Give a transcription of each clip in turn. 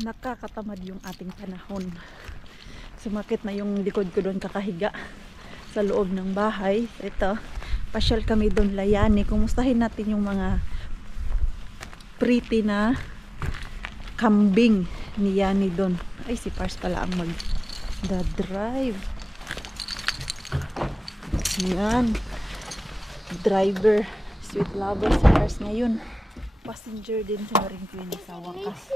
Nakakatamad yung ating panahon. Sumakit na yung likod ko doon kakahiga sa loob ng bahay. Ito, pasyal kami doon layani. Kumustahin natin yung mga pretty na kambing ni Yani doon. Ay, si Pars pala ang mag-drive. Yan. Driver. Sweet lover si Pars ngayon. Passenger din si Maring Queen sa wakas.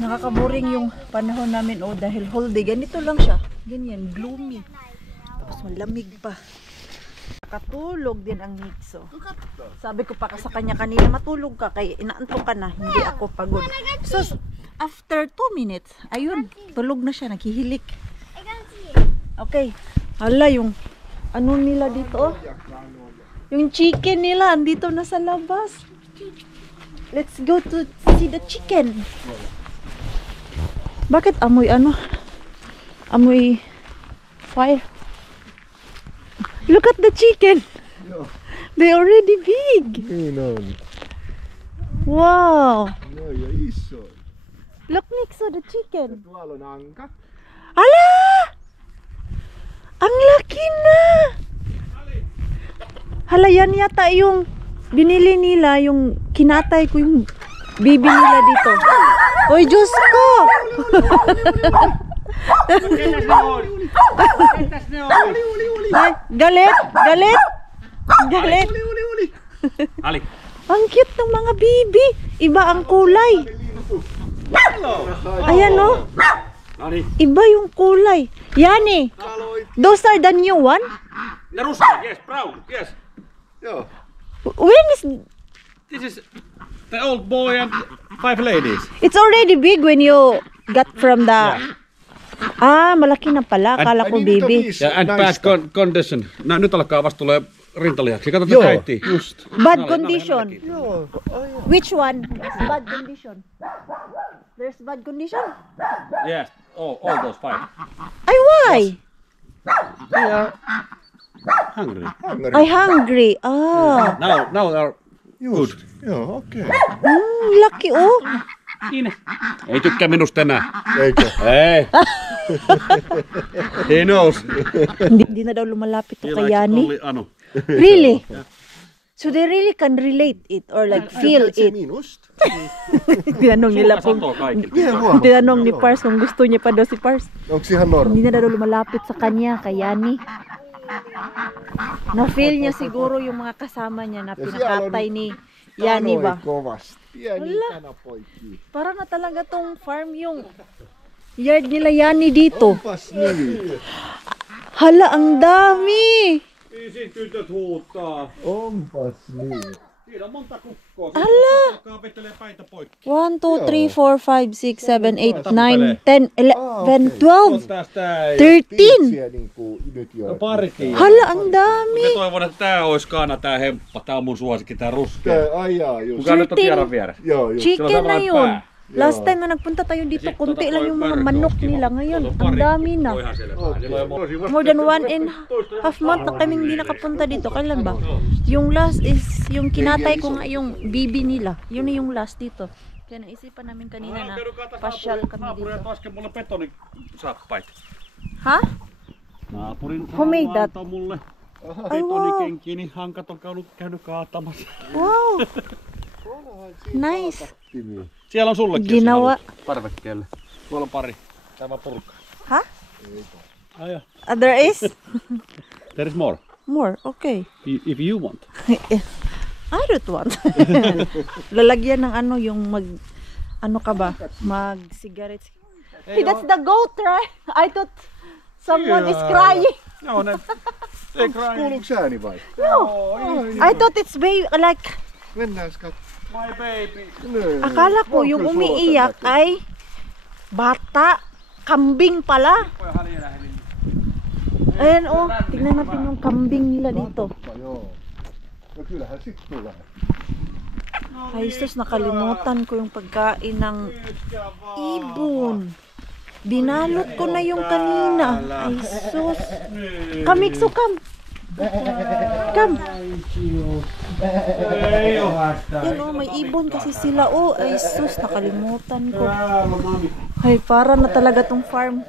Nakakaboring yung panahon namin dahil holiday. Ganito lang siya. Ganyan, gloomy. Tapos malamig pa. Nakatulog din ang Nixo. Sabi ko pa sa kanya kanina, matulog ka kaya inaantok ka na. Hindi ako pagod. So, after 2 minutes, ayun, tulog na siya, naghihilik. Okay. Hala, yung ano nila dito, yung chicken nila, andito na sa labas. Let's go to see the chicken. Bakit amoy amoy fire? Look at the chicken. They're already big. Wow. Look, Nixo, the chicken. Ala! Ang laki na. Hala, yan yata yung binili nila, yung kinatay ko yung bibi nila dito. Oy, Diyos ko! Ay, galit! Galit! Galit! Ang cute ng mga bibi. Iba ang kulay. Ayan o. Iba yung kulay. Yani, those are the new one? The Ruska, yes, brown, yes. When is... This is the old boy and 5 ladies. It's already big when you got from the... Ah, malaki na pala. Akala ko baby. Yeah, and bad condition. Nyt alkaa vasta tulee rintalihaksi. Kato tätä äitiä. Just. Bad condition. Which one? Bad condition. There's bad condition? Yes, all those 5. Ay, why? They are hungry. Ay, hungry. Ah. Now they are good. Joo, okei. Laki oh. Niin. Ei tykkää minusta enää. Eikö? Ei. He knows. Hindi na daw lumalapit to kay Yani. Anu. Really? So they really can relate it or like feel it. Minusta? Tinanong nila kung Huomaa. tinanong ni Pars kung gusto niya pa daw si Pars. Onko ihan normi? Hindi na daw lumalapit sa kanya kay Yani. Na-feel niya siguro yung mga kasama niya na pinakatay ni Yani ba? Kovasti. Pieni kanapoikki. Parang na talaga tong farm yung yard nila Yani dito. Onpas niin. Hala, ang dami! Siinä tytöt huuttaa. Onpas niin. Siinä on monta kukkoa. Ala! Alkaa vettelee päitä poikki. 1, 2, 3, 4, 5, 6, 7, 8, 9, 10, 11, 12, Tästä ei. 13! Piiksiä niinku nyt jo. Parikin. Hala, ang dami! Me toivon, että tää ois kaana tää hemppa. Tää on mun suosikki, tää ruskea. Ai jaa, just. Kuka nyt on tiedon vieressä? Joo, just. Chicken na yun. pää. Last time na nagpunta tayo dito, konti lang yung mga manok nila. Ngayon, ang dami na. More than 1.5 month na kaming hindi nakapunta dito. Kailan ba? Yung last is, yung kinatay ko nga yung bibi nila. Yun na yung last dito. Kaya naisipan namin kanina na pasyal kami dito. Äsken mulle betonisappaita. Ha? Naapurin Who made that? antoi mulle Ay, wow. betonikenkiä, niin hankat on käynyt kaatamassa. Wow! Nice! Siellä on sullekin, Ginawa. jos haluat parvekkeelle. Tuolla on pari. Tää vaan purkkaa. Ha? Aja. There is? There is more. More, okay. If you want. I don't want. Lalagyan ng ano yung ano ka ba? Mag-cigarettes. Hey, that's the goat, right? I thought someone is crying. Joo, ne ei cry. Kuuluuko se ääni vai? No. I thought it's like... Mennään katsomaan. My baby. Akala ko yung umiiyak ay bata. Kambing pala. Ayan oh, tignan natin yung kambing nila dito. Joo. No kyllähän sit tulee. Ay sus, nakalimutan ko yung pagkain ng ibon. Binalot ko na yung kanina. Ay sus. Kamikso kam. come. Ei oo hätää. Yan oh, may ibon kasi sila. Oh, ay sus, nakalimutan ko. Ay, para na talaga tong farm.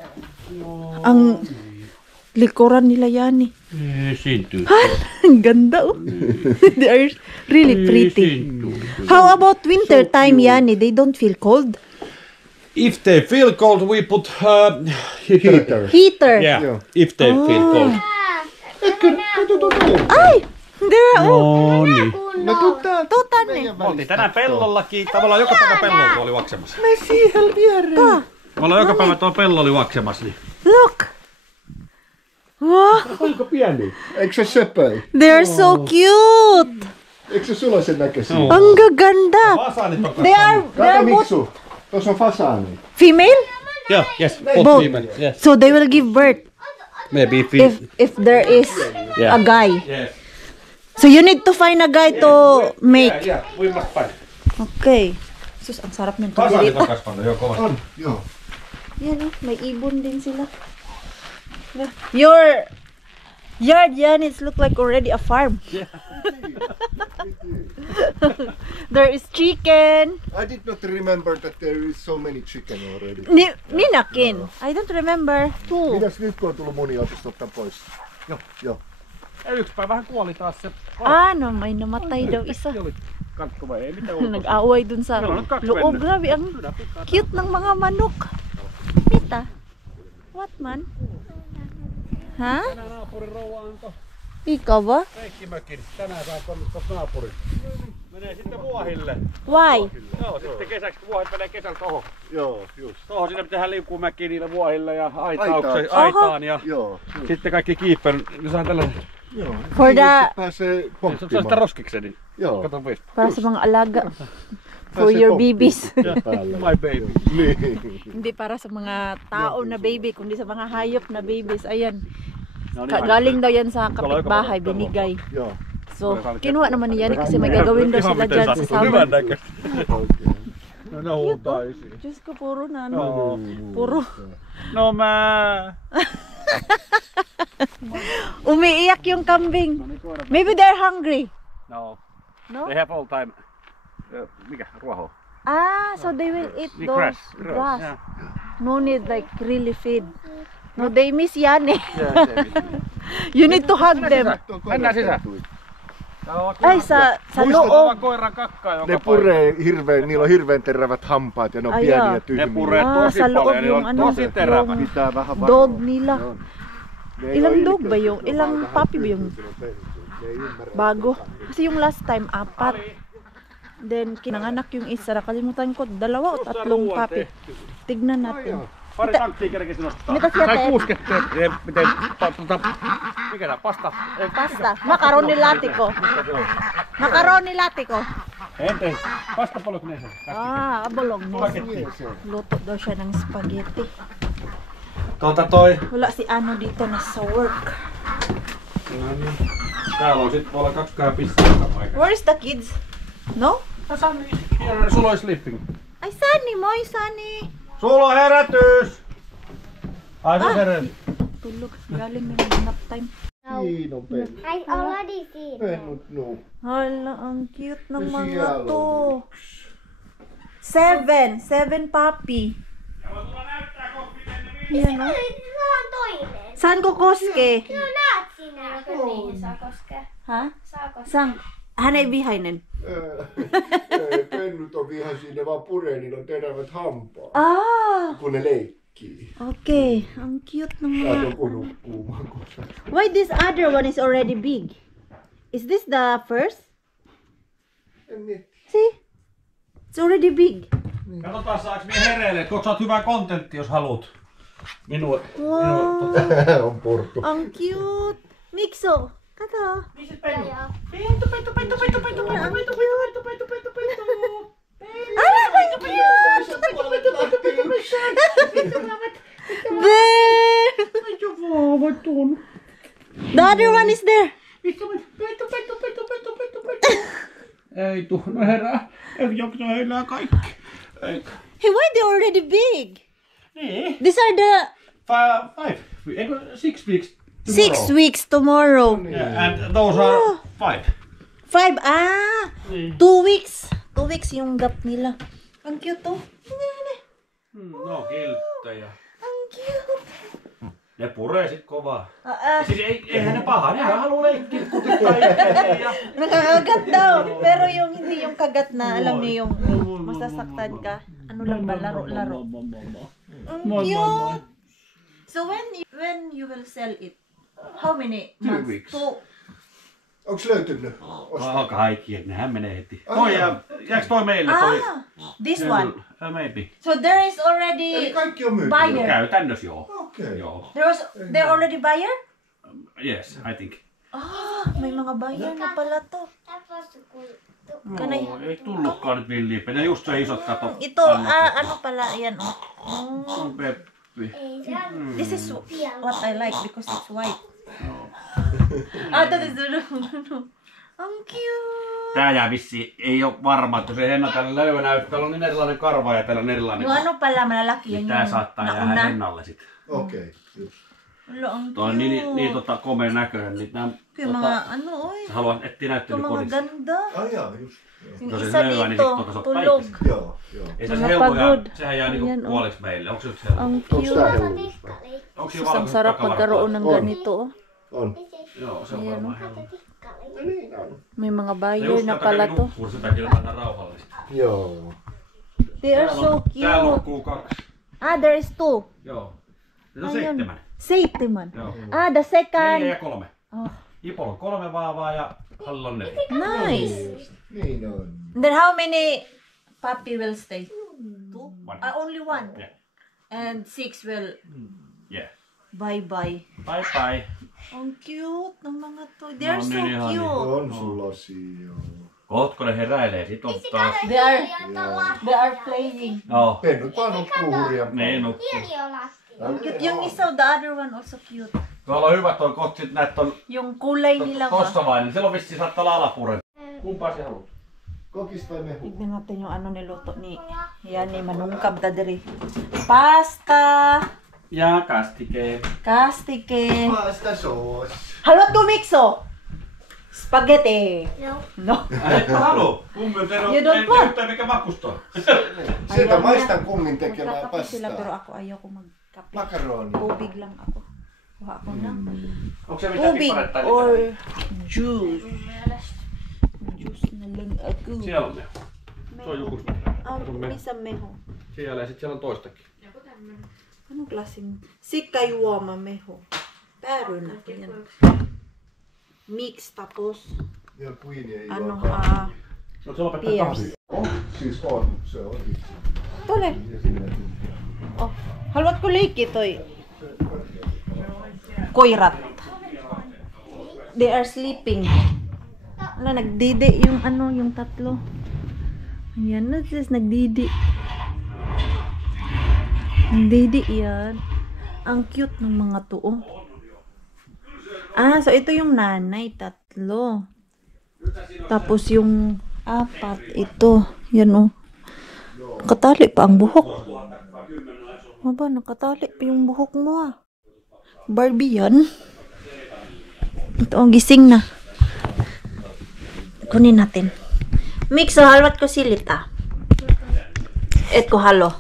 Ang likuran nila yan eh. Esiintyy. Ang ganda oh. They are really pretty. How about winter time, Yani? They don't feel cold? If they feel cold, we put Heater. Heater. Yeah, if they feel cold. Ay! There are oh. No niin. No Tutan eh. Oltiin tänään pellollakin. Tavallaan joka päivä pellolla oli vaksemassa. Me siihen viereen. Me ollaan joka päivä tuo pello oli vaksemassa. Niin. Look. Wow. Oliko pieni? Eikö se söpöi? They're so cute. Eikö se sulla sen näköisiä? No. Ang gaganda. Fasaanit on They are Kato both Miksu. Tuossa on fasaani. female? Yeah, yes. Both. Both female. Yes. So they will give birth Maybe if there is Yeah. a guy. Yes. So you need to find a guy to make. Yeah, we must find. Okay. Sus, ang sarap ng Fasaanit dito. on kasvanut jo kovasti. On, joo. Yan oh, may ibon din sila. Your yard, yan, it look like already a farm. There is chicken. I did not remember that there is so many chicken already. Ninakin. I don't remember. Two. Mitäs nyt kun on tullut munia, otis ottaa pois? Joo. Ja yksi päivä vähän kuoli taas se. No may namatay daw isa. Oli kankkuva, ei mitään ulkoa. Nag-away dun sa Meron ng kaksi loob. vennyt. Grabe, ang cute ng mga manok. Mita? What man? Ha? Tänään naapurin rouva antoi Ikaw ba? leikkimökin. Tänään saa tuosta naapurin. Menee sitten vuohille. Why? Joo, sitten kesäksi kun vuohet menee kesällä tohon. Joo, just. Tohon sinne tehdään liukumäkiä niille vuohille ja Aitaukseen. aitaan ja Joo, just. sitten kaikki kiippeyn. Ne saa tällaisen. Joo. For Siinä the- sitten pääsee Se on sitä pomppimaan. roskikseni. Joo. Kato veis. Para sa mga alaga. For Pääsee your pomppimaan babies. päälle. My baby. Niin. Hindi para sa mga tao na baby, kundi sa mga hayop na babies. Ayan. No niin, Galing daw yan sa kapitbahay, binigay. Joo. So, kinuha naman ni Yani kasi may gagawin daw sila dyan sa Hyvän summer. näköistä. Okei. No ne huutaisi. Diyos ko, puro na ano. No. Puro. No mä. Umiiyak yung kambing. Maybe they're hungry. No. No? They have all time. Mikä? Ruoho. So they will eat Niin, those grass. grass. Yeah. No need like really feed. No, they miss Yani. Yeah, You need to hug them. Mennään sisään. Ay, sa Muistatava loob. koiran kakkaa joka Ne puree hirveän, niillä on hirveän terävät hampaat ja ne on Ai pieniä jaa. ja tyhmiä. Ne puree tosi sa loob paljon ja ne yung on ano, tosi terävät. yung Pitää vähän dog varoa. nila. Joo. Ne ei Ilang oo dog ba ilkeitä, yung, ne on ilang vaan vähän puppy ba yung tyhmiä. Ne ei ymmärrä. bago? Kasi yung last time, 4. Then, kinanganak yung isa. Nakalimutan ko, 2 o 3 puppy. Tignan natin. Pari tankkia kerkesin nostaa. Mitä sieltä Sai et- 60. Miten? Mikä tää? Pasta? Pasta. Macaroni latiko. Macaroni latiko. Ente. Pasta bolognese. Bolognese. Luto daw siya ng spaghetti. Toi. Wala si Ano dito na sa work. No niin. Täällä on sit voi olla 2 pisteitä paikalla. Where is the kids? No? Sulla on sleeping. Ay, Sunny, moi Sunny. Sulla on herätys! Ai se herätys. Tulog. Galing may nap time. Siinä on pennu. I already seen it. Pennut nuu. Hala, ang cute ng mga Siellä to. on 7 puppy. Yan o. No on toinen. Saan ko koske? No näet sinä. Niin saa koskea. Ha? Saa koskea. Saan? Hän ei vihainen. Pennut on vihaisia, ne vaan puree, niillä on terävät hampaat. Ah, Kun ne leikkii. okay. Ang cute ng mga... Kato kun nukkuu makuussa. Why this other one is already big? Is this the first? En mieti. See? It's already big. Katsotaan saaks mie hereille, koska sä oot hyvä kontentti jos haluut. Minua. Wow, On portu. ang cute. Mikso, kato. The other one is there. Ei tuu, no herää. Ei jaksa heilää kaikki. Ei. Hey, why they already big? Niin. These are the... 5. Eikö 6 weeks? 6 weeks tomorrow. Yeah, and those are 5. 5, 2 weeks. 2 weeks yung gap nila. Ang cute to. No, kilttejä. Ang cute. Ne puree sit kovaa. Siis eihän ne paha, nehän haluu leikkiä kutikkaa ja... Nakakagat daw. Pero yung hindi yung kagat na, alam niyo yung masasaktan ka. Ano lang ba, laro-laro. Ang cute. So when you will sell it? How many 2 months? weeks. 2. Onks löytynyt? Kaikki, nehän menee heti. Toi jääks toi meille toi? This one. Maybe. So there is Eli already kaikki on myyty. buyer. Käytännössä joo. Okei. Joo. There already buyer? Yes, I think. May mga buyer na pala to. Tapos kun... Kanay. No, ei tullutkaan nyt villiippejä. Just se isot kato. Ito, ano pala, yan oh. On Peppi. Ei se on... This is what I like because it's white. That is the ang cute. Tää jää vissiin, ei oo varma, että se Henna tällä löyvä näyttää. Täällä on niin erilainen karva ja täällä on erilainen. No ano pala, malalaki yan Tää yung saattaa jäädä nauna. Hennalle sit. Okei. Just. Wala, ang Tuo on cute. niin komeen näköinen. Niin nää, Yung mga ano, oy. haluan etsiä Yung näyttelykodissa. mga ganda. Ai jaa, just. Joo. Yung se isa löyvä, niin dito, sit tuota sä oot tulog. kaikki. Joo, joo. Ei se Mga helpoja, pagod. sehän jää niinku Ayan, oh. puoliksi meille. Onko se yksi helppo? Ang Onks tää cute. helluus vai? Tikkali. Onko Sus, ang sarap magkaroon ng ganito. Oh. On. Joo, se on varmaan helppo. Tikkali. Niin on. May mga Se buyer just na tätä pala kävi to. nukkuu, sen takia on aina rauhallista. Joo. They are so Tää cute. nukkuu 2. There is 2. Joo. Se on Ayun. 7. Safety man. Joo. The 4 second. ja 3. Oh, Ipolla on 3 vaavaa ja Hallilla on 4. nice. Niin on. Then how many puppy will stay? 2? One. Only 1. Yeah. And 6 will Yeah. bye-bye. Bye bye. Ang cute ng mga to. They are No, so niin ihan niin. cute. On sulla joo. Kohta ne heräilee, sit on taas. They are playing. Joo. Pennut vaan nukkuu hurjan. Ne nukkuu. Pieni on lasti. Cute yung isa, the other one also cute. Tuolla on hyvä toi kohta, sit näet ton Yung kulay nila ba? tossa vain, niin silloin vissiin saattaa olla alapuren. Kumpaa sä haluat? Kokis vai mehu? Tignan natin yung ano niluto ni Yani manungkab dadiri. Pasta, Ja kastike. kastike. Pasta sauce. Haluat ko mixo? Spaghetti. Joo. No. Et mä haluu. Kummin teillä on, You don't ei want. yhtään mikä makustaa. Sieltä maistan kummin tekemää Magkakape sila pero pastaa. ako ayoko magkape. Makaroni. Tubig lang ako. Kuha ako ng Onko se mitään tubig piparetta? or juice. Juice na lang ako. Siellä on ne. Se on joku. Missä meho? Siellä ja sit siellä on toistakin. Anong klaseng? Sikayuama meho. Pärynä. Yan. Mix tapos Ja Queen ei ano juo. No se lopettaa Pierce. kahvia. On, siis on. Se on itse. Tule. Ja sinne. Oh. Haluatko leikki toi? Koirat. They are sleeping. Wala, nagdidi yung ano, yung tatlo. Ayan na sis, nagdidi. Nagdidi yan. Ang cute ng mga to. Oh. So ito yung nanay, tatlo. Tapos yung 4, ito. Yan oh. Nakatali pa ang buhok. Aba, nakatali pa yung buhok mo ah. Barbie yan. Ito ang gising na. Kunin natin. Mix, so halwat ko silit ah. Et ko halo.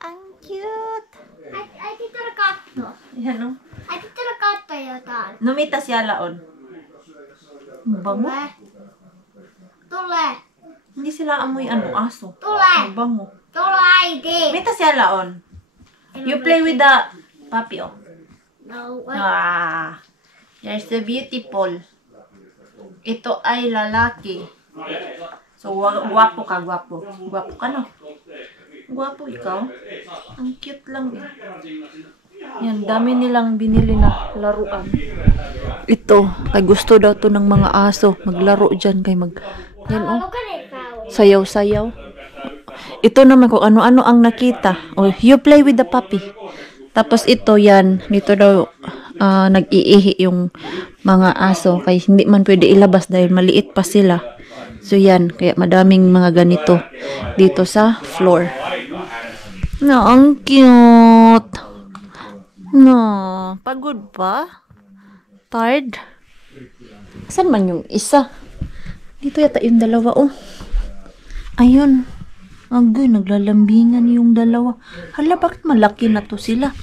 Ang cute. Ai tytär katto. Yan oh. Ai tytär katto jotain. Numitas yalaon. Bango. Tule. Tule. Hindi sila amoy ano, aso. Tule. Bango. Tule äiti. Mitas yalaon. You play with the puppy oh. No. You're so beautiful. Ito ay lalaki. So, guwapo ka, guwapo. Guwapo ka, no? Guwapo ikaw. Ang cute lang. Yan, dami nilang binili na laruan. Ito, ay gusto daw to ng mga aso. Maglaro dyan, kay yan, oh. Sayaw-sayaw. Ito naman kung ano-ano ang nakita. Oh, you play with the puppy. Tapos ito, yan. Dito daw, nag-iihi yung mga aso. Kaya hindi man pwede ilabas dahil maliit pa sila. So, yan. Kaya madaming mga ganito dito sa floor. No, ang cute. No, pagod pa? Tired? Saan man yung isa? Dito yata yung dalawa, oh. Ayun. Agoy, naglalambingan yung dalawa. Hala, bakit malaki na to sila?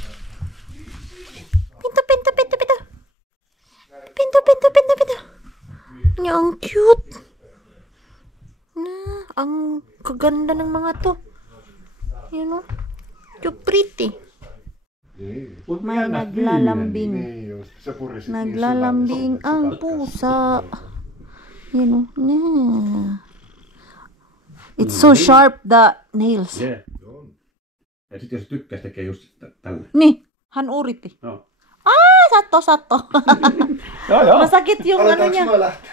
Pinto, pinto, pinto, pinto. Pinto, pinto, pinto, pinto. Nya, ang cute. Na, ang kaganda ng mga to. Yan, oh. So pretty. May naglalambing. Naglalambing ang pusa. Yan, oh. Yeah. It's so sharp, the nails. Yeah. Ja sitten jos tykkäisi tekee just tällä. Ni, hän uritti. No. Satto. Joo. Masakit yung ano niya.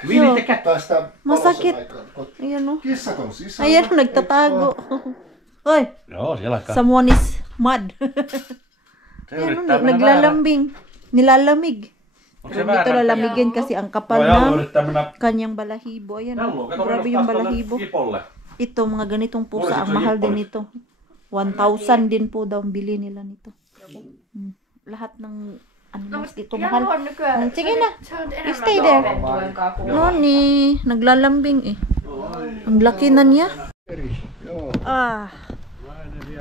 Viinitte kättä. Päästään Masakit. valossa aikaan. Ayan, oh. Kissat on sisällä. Ayan, nagtatago. Oy, Joo, siellä alkaa. someone is mad. Ayan, oh, naglalambing. Nilalamig. Onko se Huwag dito väärä? lalamigin kasi ang kapal Joo, ng yrittää mennä. kanyang balahibo. Ayan, Jallu, oh. kato Grabe mennä yung taas tuonne balahibo. Ipolle. Ito, mga ganitong pusa, Olisiko ang sa mahal Yipol? din ito. 1,000 din po daw ang bili nila nito. Lahat ng animals dito mahal. Sige na, you stay there. Noni, naglalambing eh. Ang laki na niya. Ah,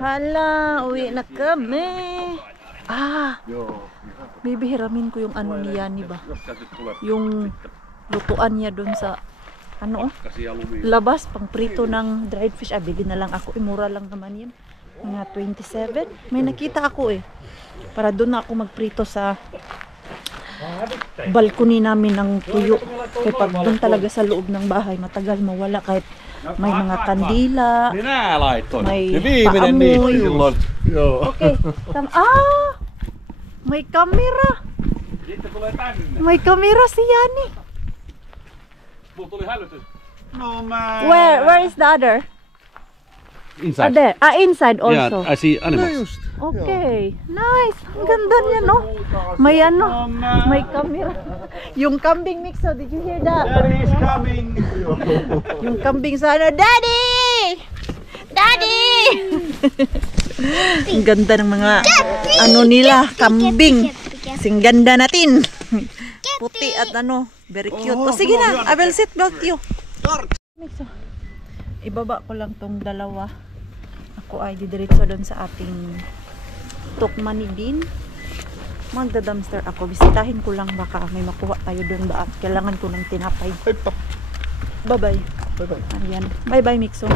hala, uwi na kami. Ah, baby, hiramin ko yung ano ni Yani ba? Yung lutuan niya dun sa ano, labas, pang prito ng dried fish. Ah, bili na lang ako. Mura lang naman yun. Mga 27. May nakita ako eh. Para doon na ako magprito sa balcony namin ng tuyo. Kaya pag doon talaga sa loob ng bahay, matagal mawala kahit may mga kandila. Minä laitoin. May Se viimeinen paamoy. niitti silloin. Joo. Okay. May kamera. Sitten tulee tänne. May kamera si Yani. Mulla tuli hälytys. No mä... Where is the other? Inside. There. Inside also. Yeah, I see animals. Okay. Nice. Ang ganda niya, no? May ano, may camera. Yung kambing mixo, did you hear that? Daddy is coming. Yung kambing sa ano, Daddy! Daddy! Ang ganda ng mga ano nila, kambing. Sing ganda natin. Puti at ano, very cute. O sige na, I will sit back you. Mixo. Ibaba ko lang tong dalawa. Ako ay didiretso doon sa ating Tukmani Bin. Magda-dumpster ako. Bisitahin ko lang, baka may makuha tayo doon ba at kailangan ko ng tinapay. Bye-bye. Bye-bye. Ayan. Bye-bye, Mixo.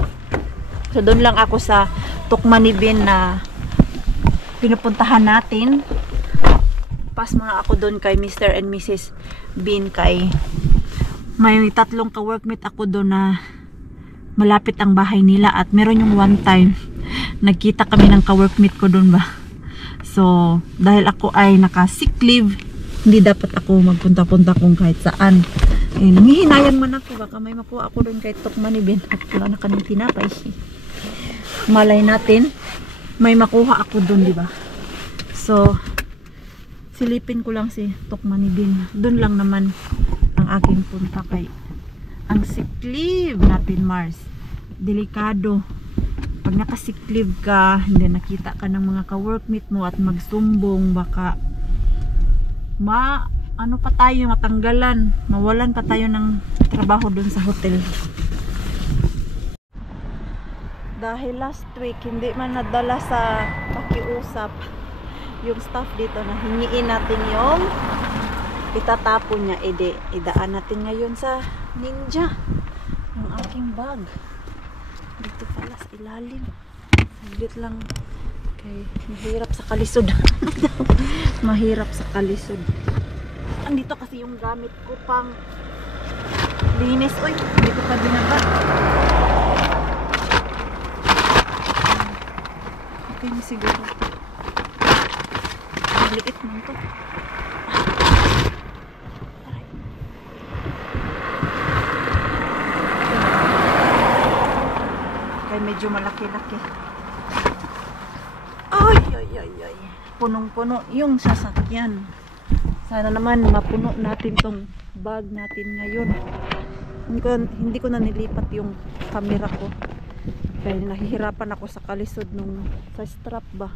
So doon lang ako sa Tukmani Bin na pinupuntahan natin. Pas muna ako doon kay Mr. and Mrs. Bin, kay may 3 ka-workmate ako doon na malapit ang bahay nila at meron yung one time nagkita kami ng ka-workmate ko doon ba. So dahil ako ay naka-sick leave, hindi dapat ako magpunta-punta kung kahit saan. Nangihinayan man ako, baka may makuha ako doon kahit Tukmani Bin at wala na kaming tinapay. Malay natin may makuha ako doon, di ba? So silipin ko lang si Tukmani Bin. Doon lang naman ang aking punta kay ang sick leave natin, Mars. Delikado. Pag naka-sick leave ka, hindi nakita ka ng mga ka-workmate mo at magsumbong, baka ano pa tayo, matanggalan, mawalan pa tayo ng trabaho dun sa hotel. Dahil last week hindi man nadala sa pakiusap yung staff dito na hingiin natin yung itatapon niya, idaan natin ngayon sa Ninja yung aking bag dito pala sa ilalim. Saglit lang kay mahirap sa kalisod. Mahirap sa kalisod. Andito kasi yung gamit ko pang linis. Uy, hindi ko pa binaba. Okay na siguro. Maliit man to. Medyo malaki-laki. Ay. Punong-puno yung sasakyan. Sana naman mapuno natin tong bag natin ngayon. Hindi ko na nilipat yung camera ko. Dahil nahihirapan ako sa kalisod sa strap ba.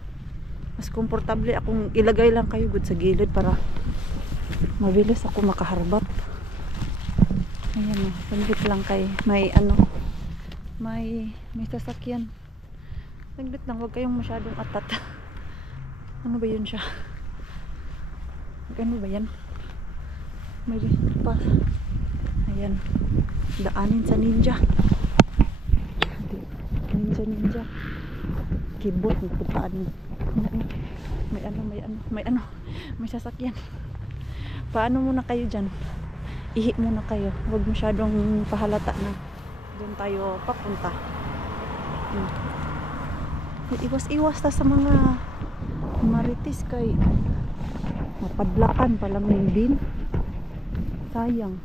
Mas komportable akong ilagay lang kayo good sa gilid para mabilis ako makaharbat. Ayan o, saglit lang kay may ano, may sasakyan. Saglit lang, huwag kayong masyadong atat. Ano ba yun siya? Ano ba yan? May pa. Ayan, daanin sa ninja. Ninja keyboard magputaan. May sasakyan. Paano muna kayo dyan? Ihi muna kayo, huwag masyadong pahalata na doon tayo papunta. Iwas-iwas ta sa mga marites kay mapadlakan palang yung bin. Sayang.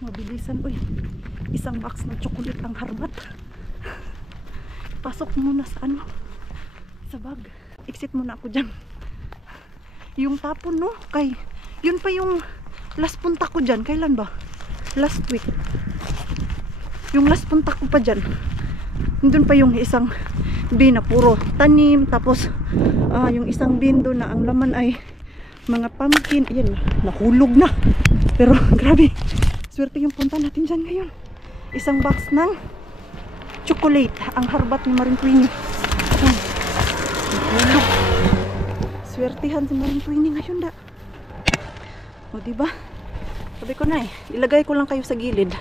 Mabilisan. Uy, isang box ng chocolate ang harbat. Pasok muna sa ano, sa bag. Exit muna ako dyan. Yung tapon no, kay yun pa yung last punta ko dyan. Kailan ba? Last week. Yung last punta ko pa dyan, doon pa yung isang bin na puro tanim. Tapos yung isang bin doon na ang laman ay mga pumpkin. Ayan, nahulog na. Pero grabe, swerte yung punta natin dyan ngayon. Isang box ng chocolate ang harbat ni Maring Queenie. Nahulog. Swertihan si Maring Queenie ngayon da. O diba? Sabi ko na ilagay ko lang kayo sa gilid.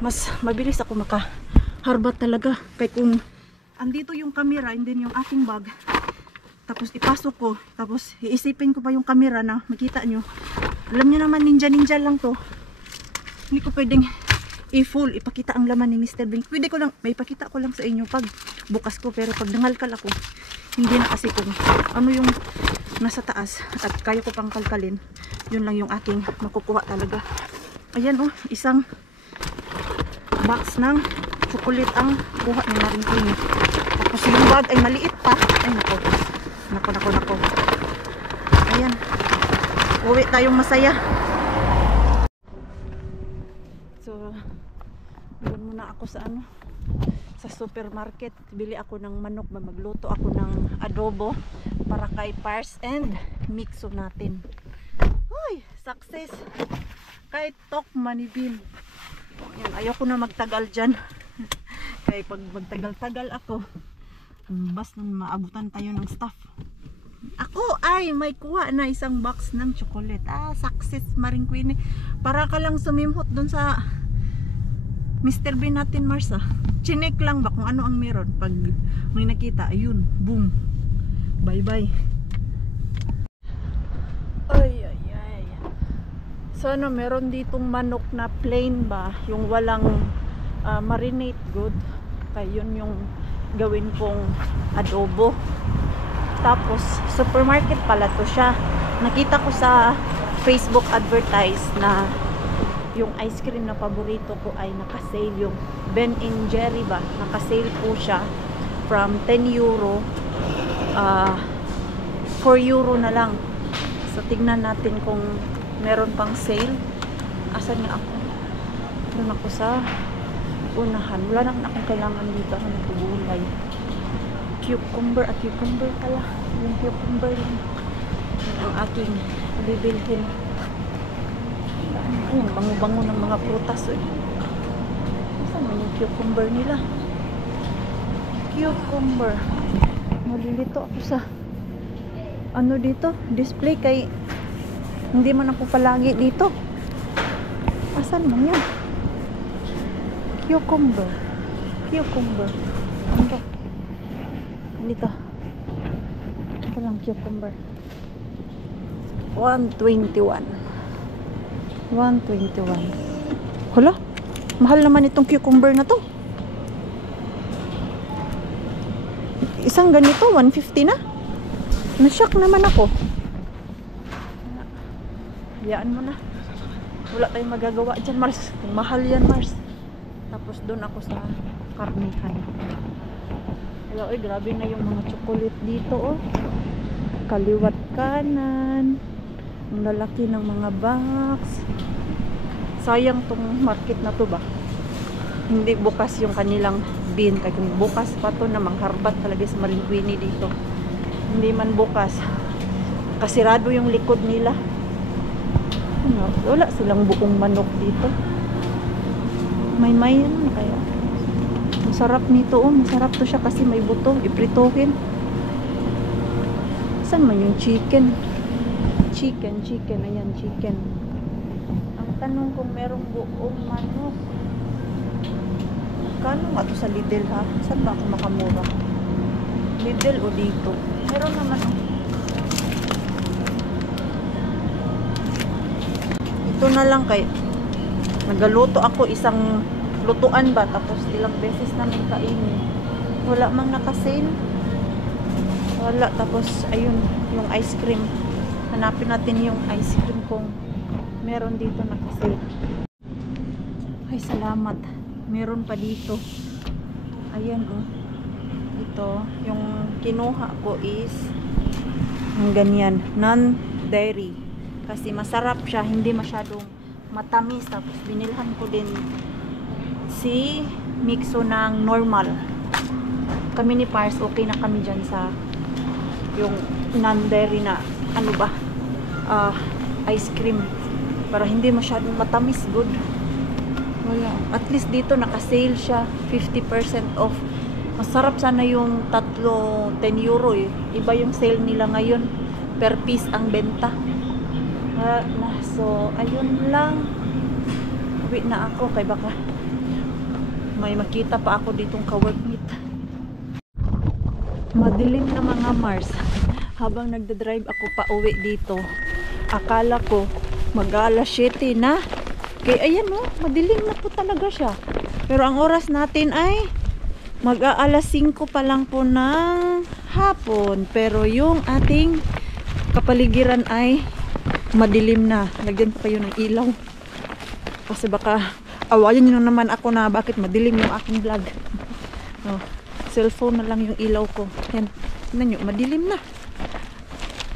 Mas mabilis ako makaharbat talaga. Kaya kung andito yung camera and then yung aking bag, tapos ipasok ko, tapos iisipin ko pa yung camera na makita nyo. Alam nyo naman, ninja lang to. Hindi ko pwedeng i-full ipakita ang laman ni Mr. Bean. Pwede ko lang, may ipakita ko lang sa inyo pag bukas ko, pero pag nangalkal ako, hindi na, kasi kung ano yung nasa taas at kaya ko pang kalkalin, yun lang yung aking makukuha talaga. Ayan oh, isang box ng chocolate ang kuha ni Maring Queenie. Tapos yung bag ay maliit pa. Ay nako. Ayan, uwi tayong masaya. So doon muna ako sa ano, sa supermarket. Bili ako ng manok, magluto ako ng adobo para kay Pars and mixo natin. Uy, success kay Tok Manibin. Yan, ayoko na magtagal dyan. Kaya pag magtagal-tagal ako, bas nang maabutan tayo ng staff. Ako ay may kuha na isang box ng chocolate. Success Maring Queenie. Para ka lang sumimhot dun sa Mr. Bean natin, Marsa. Chinek lang ba kung ano ang meron. Pag may nakita, ayun, boom, bye bye. Ay. So ano, meron ditong manok na plain ba, yung walang marinate good. Kaya yun yung gawin kong adobo. Tapos supermarket pala to siya. Nakita ko sa Facebook advertise na yung ice cream na paborito ko ay naka-sale, yung Ben & Jerry ba, naka-sale po siya from 10 euro 4 euro na lang. So tignan natin kung meron pang sale. Asan nga ako? Doon ako sa unahan. Wala na akong kailangan dito. Ano na gulay? Cucumber pala. Yung cucumber yun ang aking bibilhin. Ayun, bango-bango ng mga prutas. Saan mo yung cucumber nila? Cucumber. Malilito ako sa ano dito? Display kay hindi man ako palagi dito. Asan man yun? Cucumber. Cucumber. Ano ba? Dito. Ito lang cucumber. 121. 121. Hala, mahal naman itong cucumber na to. Isang ganito, 150 na. Na-shock naman ako. Hayaan mo na. Wala tayong magagawa dyan, Mars. Mahal yan, Mars. Tapos doon ako sa karnihan. Hello, grabe na yung mga chocolate dito, oh. Kaliwat kanan. Ang lalaki ng mga box. Sayang tong market na to ba. Hindi bukas yung kanilang bin. Kaya kung bukas pa to na mangharbat talaga sa Marinduini dito. Hindi man bukas. Kasirado yung likod nila. Ano, wala silang buong manok dito. May ano na kaya. Masarap nito, oh. Masarap to siya kasi may buto. Ipritohin. Saan man yung chicken? Chicken. Ayan, chicken. Ang tanong kung merong buong manok. Kano nga to sa Lidl, ha? Saan ba ako makamura? Lidl o dito? Meron naman, oh. Ito na lang kay nagaluto ako isang lutuan ba tapos ilang beses namin kainin. Wala mang nakasale. Wala. Tapos ayun, yung ice cream. Hanapin natin yung ice cream kung meron dito nakasale. Ay, salamat. Meron pa dito. Ayan, oh. Ito, yung kinuha ko is yung ganyan, non-dairy. Kasi masarap siya, hindi masyadong matamis. Tapos binilhan ko din si Mixo ng normal. Kami ni Pars, okay na kami dyan sa yung non-dairy na ano ba, ice cream. Para hindi masyadong matamis, good. Wala. At least dito naka-sale siya, 50% off. Masarap sana yung tatlo, 10 euro eh. Iba yung sale nila ngayon. Per piece ang benta. So, ayun lang. Uwi na ako kay baka may makita pa ako ditong ka-workmate. Madilim na mga Mars. Habang nagda-drive ako pa uwi dito, akala ko mag-alas 7 na. Kaya ayan, oh, madilim na po talaga siya. Pero ang oras natin ay mag-aalas 5 pa lang po ng hapon. Pero yung ating kapaligiran ay madilim na. Lagyan pa kayo ng ilaw. Kasi baka awayan nyo naman ako na bakit madilim yung aking vlog. Oh, cellphone na lang yung ilaw ko. Yan. Tignan nyo, madilim na.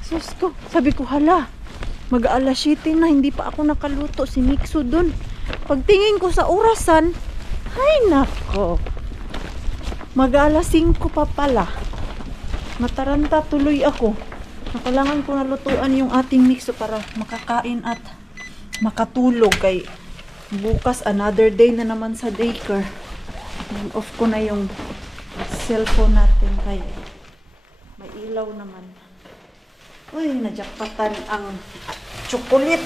Sus ko. Sabi ko, hala. Mag-aalas 7 na. Hindi pa ako nakaluto. Si Mixo dun. Pagtingin ko sa orasan, ay nako. Mag-aalas 5 pa pala. Mataranta tuloy ako. Kailangan ko na lutuan yung ating Mixo para makakain at makatulog. Kay bukas another day na naman sa daycare. Off ko na yung cellphone natin kay may ilaw naman. Uy, najakpatan ang chocolate.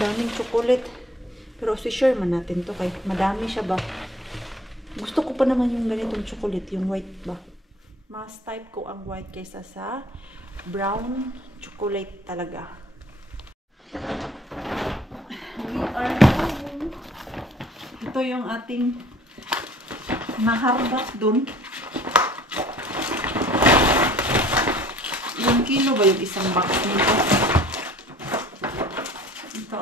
Daming chocolate. Pero si share man natin to kay madami siya ba. Gusto ko pa naman yung ganitong chocolate, yung white ba. Mas type ko ang white kaysa sa brown chocolate talaga. We are home. Ito yung ating naharbat dun. Yung kilo ba yung isang box nito? Ito.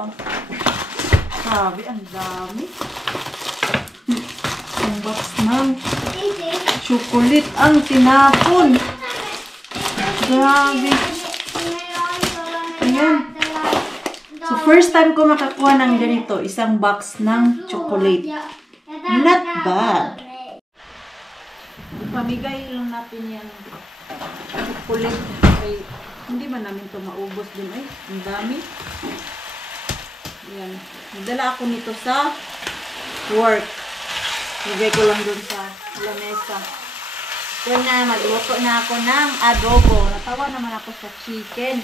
Sabi, ang dami. Ang box ng chocolate ang tinapon. Grabe. Ayan. So, first time ko makakuha ng ganito. Isang box ng chocolate. Not bad. Pamigay lang natin yung chocolate. Ay, hindi man namin ito maubos din. Ay, ang dami. Ayan. Nagdala ako nito sa work. Lagay ko lang dun sa lamesa. Yan na, magluto na ako ng adobo. Natawa naman ako sa chicken.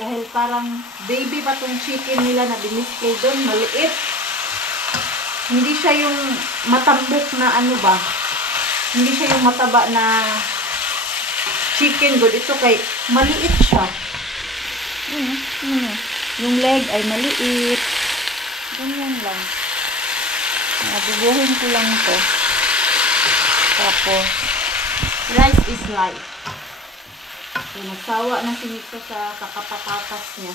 Dahil parang baby pa tong chicken nila na dinisplay doon. Maliit. Hindi siya yung matambok na ano ba. Hindi siya yung mataba na chicken good. Ito kay maliit siya. Yung leg ay maliit. Ganyan lang. Nabubuhin ko lang to. Tapos, rice is light. So, nagsawa na si Mixo sa kakapatatas niya.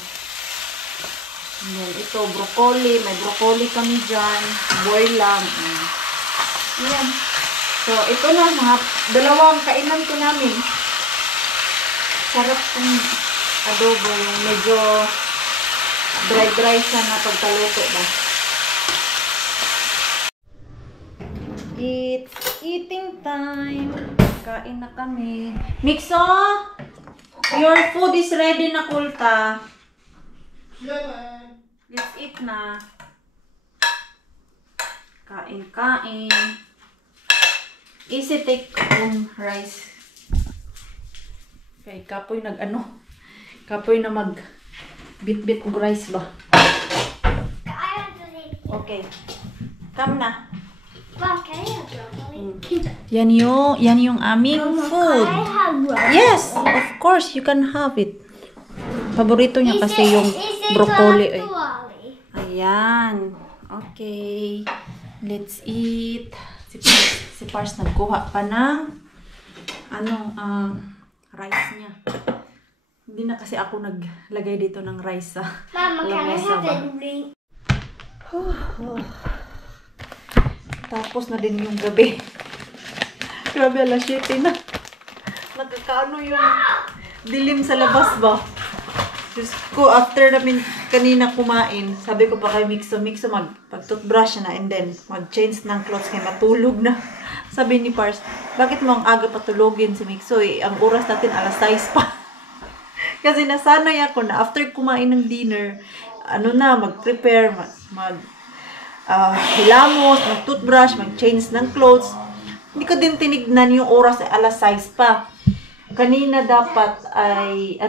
Yan, ito, broccoli. May broccoli kami dyan. Boil lang. Yan. So, ito na, mga dalawang kainan ko namin. Sarap kong adobo. Yung medyo dry-dry siya na pagkaluto ba. It's eating time. Kain na kami. Mixo! Your food is ready na, Kulta. Let's eat na. Kain. Easy take home rice. Okay, kapoy kapoy na mag bit-bit og rice ba? Okay. Come na. Yan yung aming food. Yes, of course you can have it. Paborito niya kasi yung broccoli. Ayan. Okay. Let's eat. Si Pars nagkuha pa ng rice niya. Hindi na kasi ako naglagay dito ng rice sa lamesa ba. Tapos na din yung gabi. Grabe, alas 7 na. Nagkakaano yung dilim sa labas ba? Diyos ko, after namin kanina kumain, sabi ko pa kay Mixo, pag-toothbrush na and then mag-change ng clothes kaya matulog na. Sabi ni Pars, bakit mo ang aga patulogin si Mixo? Ang oras natin alas 6 pa. Kasi nasanay ako na after kumain ng dinner, mag-prepare, hilamos, mag-toothbrush, mag-change ng clothes. Hindi ko din tinignan yung oras ay alas 6 pa. Kanina dapat ay,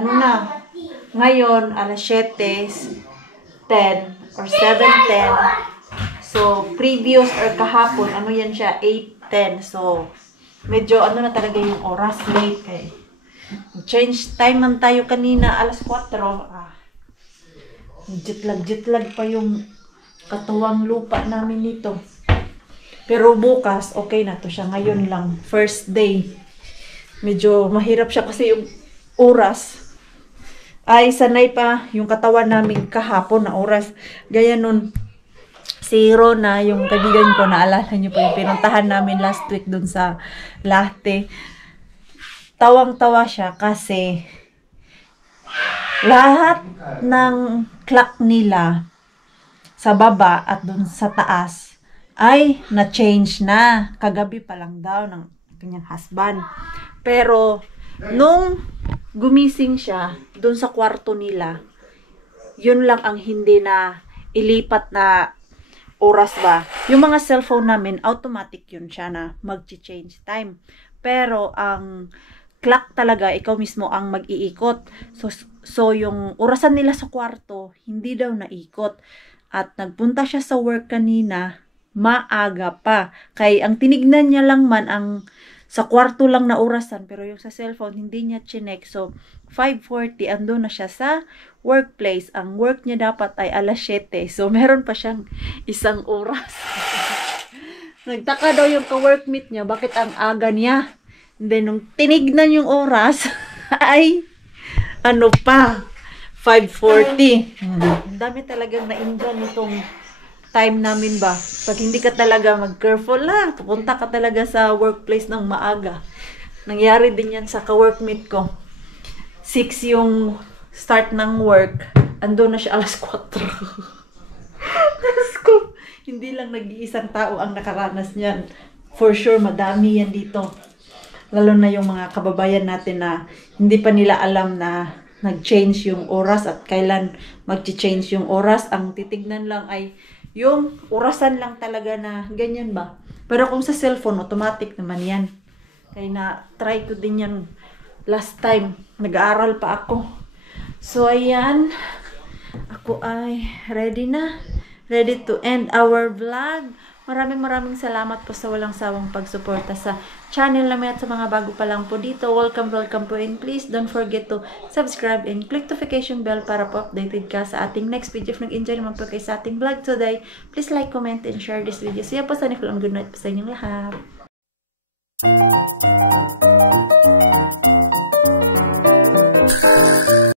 ngayon, alas 7:10 or 7:10. So, previous or kahapon, yan siya, 8:10. So, medyo na talaga yung oras, late eh. Change time man tayo kanina, alas 4. Jetlag pa yung katuwang lupa namin nito. Pero bukas, okay na to siya. Ngayon lang, first day. Medyo mahirap siya kasi yung oras. Ay, sanay pa yung katawan namin kahapon na oras. Gaya nun, si Rona, yung kaibigan ko, naalala niyo po yung pinuntahan namin last week dun sa Lahti. Tawang-tawa siya kasi lahat ng clock nila sa baba at dun sa taas ay na-change na. Kagabi pa lang daw ng kanyang husband. Pero, nung gumising siya dun sa kwarto nila, yun lang ang hindi na ilipat na oras ba. Yung mga cellphone namin, automatic yun siya na mag-change time. Pero, ang clock talaga, ikaw mismo ang mag-iikot. So yung orasan nila sa kwarto, hindi daw naikot. At nagpunta siya sa work kanina, maaga pa. Kaya ang tinignan niya lang man ang sa kwarto lang na orasan, pero yung sa cellphone, hindi niya chinek. So, 5:40, ando na siya sa workplace. Ang work niya dapat ay alas 7. So, meron pa siyang isang oras. Nagtaka daw yung ka-workmate niya, bakit ang aga niya? And then, nung tinignan yung oras, ay, 5:40. Ang dami talagang na-enjoy nitong time namin ba. Pag hindi ka talaga mag-careful lang, pupunta ka talaga sa workplace ng maaga. Nangyari din yan sa ka-workmate ko. 6 yung start ng work. Ando na siya alas 4. Hindi lang nag-iisang tao ang nakaranas niyan. For sure, madami yan dito. Lalo na yung mga kababayan natin na hindi pa nila alam na nag-change yung oras at kailan mag-change yung oras. Ang titignan lang ay yung orasan lang talaga na ganyan ba. Pero kung sa cellphone, automatic naman yan. Kaya na-try ko din yan last time. Nag-aaral pa ako. So, ayan. Ako ay ready na. Ready to end our vlog Maraming salamat po sa walang sawang pagsuporta sa channel namin at sa mga bago pa lang po dito. Welcome po, and please don't forget to subscribe and click notification bell para po updated ka sa ating next video. If nag-enjoy naman po kayo sa ating vlog today, please like, comment, and share this video. So yan po, sana po ang good night po sa inyong lahat.